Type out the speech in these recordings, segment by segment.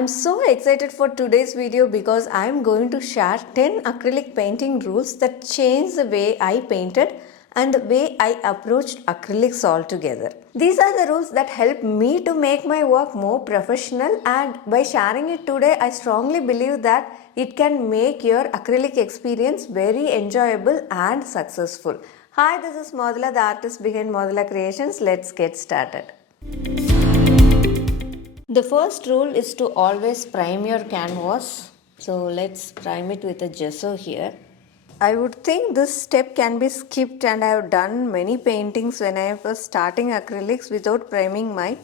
I'm so excited for today's video because I'm going to share 10 acrylic painting rules that changed the way I painted and the way I approached acrylics altogether. These are the rules that help me to make my work more professional, and by sharing it today, I strongly believe that it can make your acrylic experience very enjoyable and successful. Hi, this is Modula, the artist behind Modula Creations. Let's get started. The first rule is to always prime your canvas. So let's prime it with a gesso here. I would think this step can be skipped, and I have done many paintings when I was starting acrylics without priming my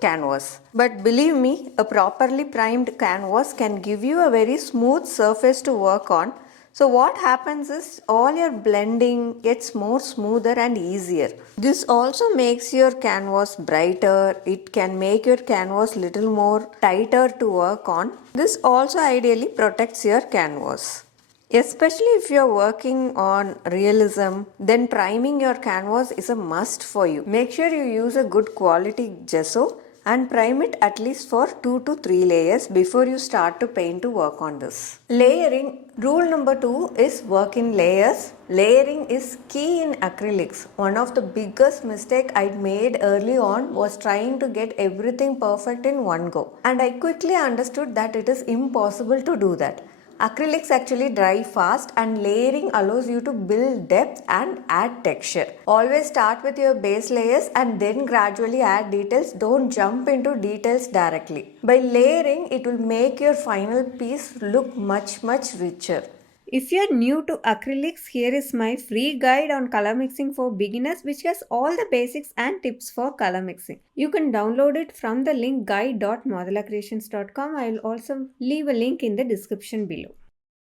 canvas. But believe me, a properly primed canvas can give you a very smooth surface to work on. So what happens is all your blending gets more smoother and easier. This also makes your canvas brighter. It can make your canvas little more tighter to work on. This also ideally protects your canvas. Especially if you're working on realism, then priming your canvas is a must for you. Make sure you use a good quality gesso and prime it at least for 2 to 3 layers before you start to paint to work on this. Layering. Rule number 2 is work in layers. Layering is key in acrylics. One of the biggest mistake I made early on was trying to get everything perfect in one go. And I quickly understood that it is impossible to do that. Acrylics actually dry fast, and layering allows you to build depth and add texture. Always start with your base layers and then gradually add details. Don't jump into details directly. By layering, it will make your final piece look much richer. If you're new to acrylics, here is my free guide on color mixing for beginners, which has all the basics and tips for color mixing. You can download it from the link guide.modulacreations.com. I will also leave a link in the description below.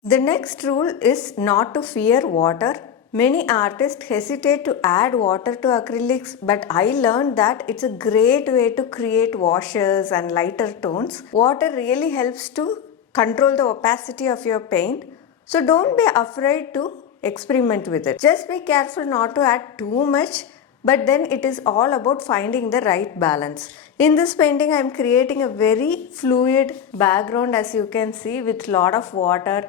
The next rule is not to fear water. Many artists hesitate to add water to acrylics, but I learned that it's a great way to create washes and lighter tones. Water really helps to control the opacity of your paint. So don't be afraid to experiment with it. Just be careful not to add too much, but then it is all about finding the right balance. In this painting, I am creating a very fluid background, as you can see, with lot of water.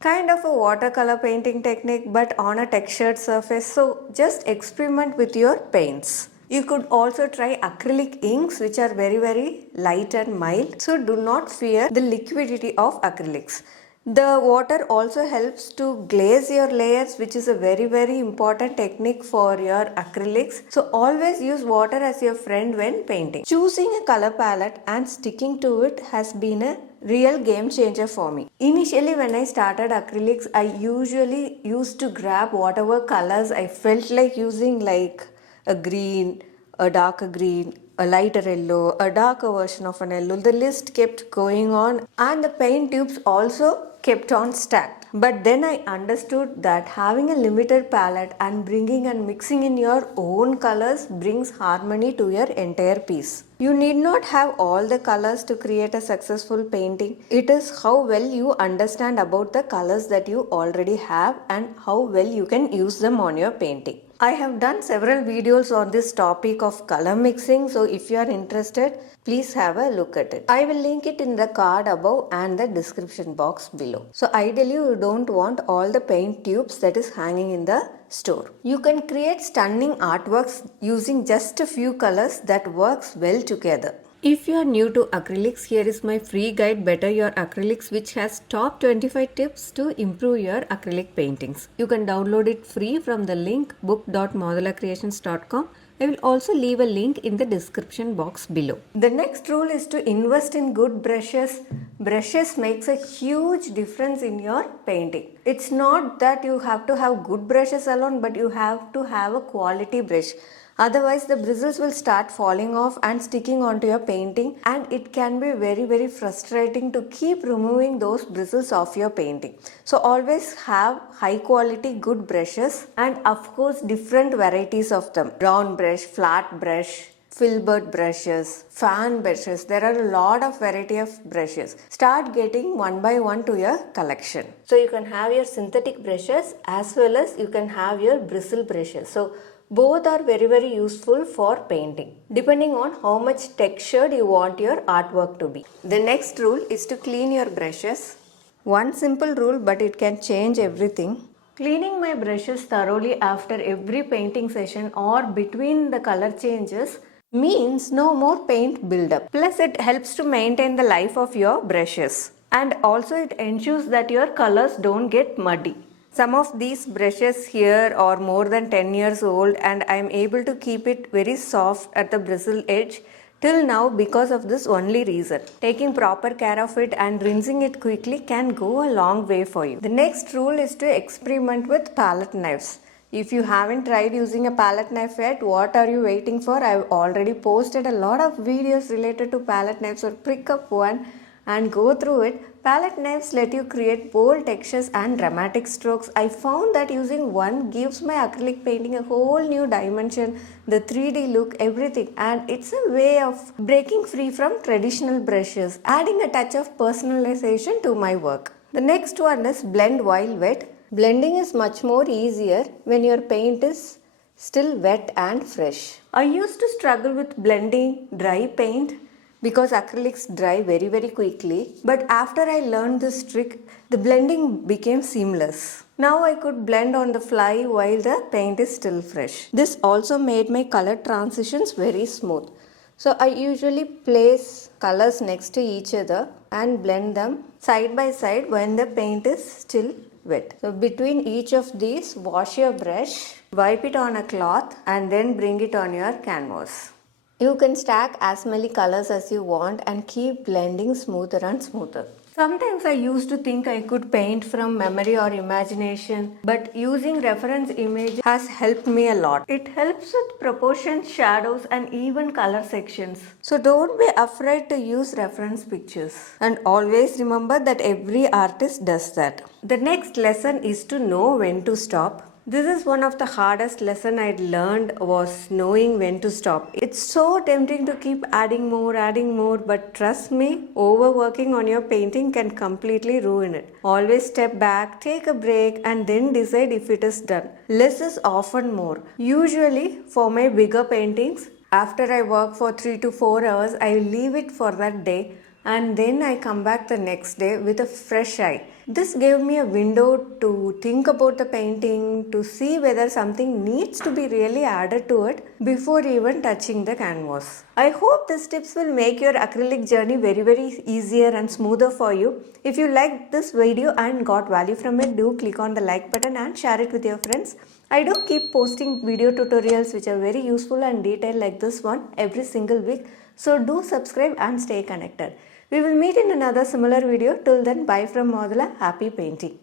Kind of a watercolor painting technique, but on a textured surface. So just experiment with your paints. You could also try acrylic inks, which are very light and mild. So do not fear the liquidity of acrylics. The water also helps to glaze your layers, which is a very important technique for your acrylics. So always use water as your friend when painting. Choosing a color palette and sticking to it has been a real game changer for me. Initially, when I started acrylics, I usually used to grab whatever colors I felt like using, like a green, a darker green, a lighter yellow, a darker version of an yellow. The list kept going on, and the paint tubes also kept on stacked. But then I understood that having a limited palette and bringing and mixing in your own colors brings harmony to your entire piece. You need not have all the colors to create a successful painting. It is how well you understand about the colors that you already have and how well you can use them on your painting. I have done several videos on this topic of color mixing, so if you are interested, please have a look at it. I will link it in the card above and the description box below. So ideally, you don't want all the paint tubes that is hanging in the store. You can create stunning artworks using just a few colors that works well together. If you are new to acrylics, here is my free guide Better Your Acrylics, which has top 25 tips to improve your acrylic paintings. You can download it free from the link book.modulacreations.com. I will also leave a link in the description box below. The next rule is to invest in good brushes. Brushes makes a huge difference in your painting. It's not that you have to have good brushes alone, but you have to have a quality brush. Otherwise, the bristles will start falling off and sticking onto your painting, and it can be very frustrating to keep removing those bristles off your painting. So always have high quality good brushes, and of course different varieties of them. Round brush, flat brush, filbert brushes, fan brushes. There are a lot of variety of brushes. Start getting one by one to your collection. So you can have your synthetic brushes as well as you can have your bristle brushes. So Both are very useful for painting, depending on how much textured you want your artwork to be. The next rule is to clean your brushes. One simple rule, but it can change everything. Cleaning my brushes thoroughly after every painting session or between the color changes means no more paint buildup. Plus, it helps to maintain the life of your brushes, and also it ensures that your colors don't get muddy. Some of these brushes here are more than 10 years old, and I am able to keep it very soft at the bristle edge till now because of this only reason. Taking proper care of it and rinsing it quickly can go a long way for you. The next rule is to experiment with palette knives. If you haven't tried using a palette knife yet, what are you waiting for? I've already posted a lot of videos related to palette knives, so pick up one and go through it. Palette knives let you create bold textures and dramatic strokes. I found that using one gives my acrylic painting a whole new dimension, the 3D look, everything, and it's a way of breaking free from traditional brushes, adding a touch of personalization to my work. The next one is blend while wet. Blending is much more easier when your paint is still wet and fresh. I used to struggle with blending dry paint because acrylics dry very quickly, but after I learned this trick, the blending became seamless. Now I could blend on the fly while the paint is still fresh. This also made my color transitions very smooth. So I usually place colors next to each other and blend them side by side when the paint is still wet. So between each of these, wash your brush, wipe it on a cloth, and then bring it on your canvas. You can stack as many colors as you want and keep blending smoother and smoother. Sometimes I used to think I could paint from memory or imagination, but using reference image has helped me a lot. It helps with proportions, shadows, and even color sections. So don't be afraid to use reference pictures. And always remember that every artist does that. The next lesson is to know when to stop. This is one of the hardest lessons I learned, was knowing when to stop. It's so tempting to keep adding more, but trust me, overworking on your painting can completely ruin it. Always step back, take a break, and then decide if it is done. Less is often more. Usually, for my bigger paintings, after I work for 3 to 4 hours, I leave it for that day, and then I come back the next day with a fresh eye. This gave me a window to think about the painting, to see whether something needs to be really added to it before even touching the canvas. I hope these tips will make your acrylic journey very easier and smoother for you. If you liked this video and got value from it, do click on the like button and share it with your friends. I do keep posting video tutorials which are very useful and detailed like this one every single week. So do subscribe and stay connected. We will meet in another similar video. Till then, bye from Modula. Happy painting.